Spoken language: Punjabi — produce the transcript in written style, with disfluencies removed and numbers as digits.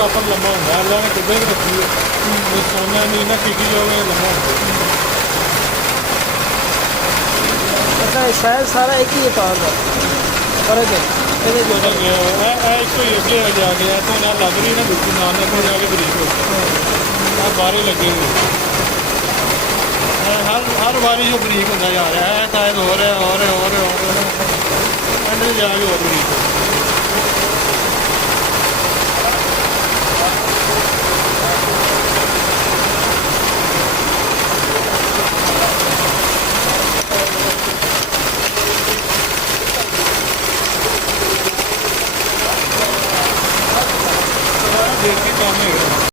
ਕਾਪਰ ਲੰਮਾ ਹੁੰਦਾ ਅੱਲਾ ਨੇ ਕਿੱਦਾਂ ਵੀ ਰੱਖੀ ਹੈ ਸੋਨਾ ਨਹੀਂ ਨਾ ਕੀ ਜਾਵੇ ਲੰਮਾ ਹੁੰਦਾ ਅੱਛਾ ਇਹ ਸ਼ਾਇਦ ਸਾਰਾ ਇੱਕ ਹੀ ਤਾਰ ਦਾ ਫਰਕ ਹੈ ਇਹਦੇ ਜੋ ਇਹ ਇੱਕੋ ਹੀ ਅੱਗੇ ਜਾ ਗਿਆ ਤੋਂ ਨਾ ਲੱਗ ਰਹੀ ਨਾ ਦੂਜੀ ਨਾਲ ਨੇ ਕੋਈ ਜਾ ਕੇ ਬਰੀਕ ਹੋ ਗਿਆ ਬਾਹਰੇ ਲੱਗੇ ਹੋਏ ਹਰ ਵਾਰੀ ਜੋ ਬਰੀਕ ਹੁੰਦਾ ਜਾ ਰਿਹਾ ਹੈ ਸ਼ਾਇਦ ਹੋ ਰਿਹਾ ਅੰਦਰ ਜਾ ਕੇ ਹੋਰ ਬਰੀਕ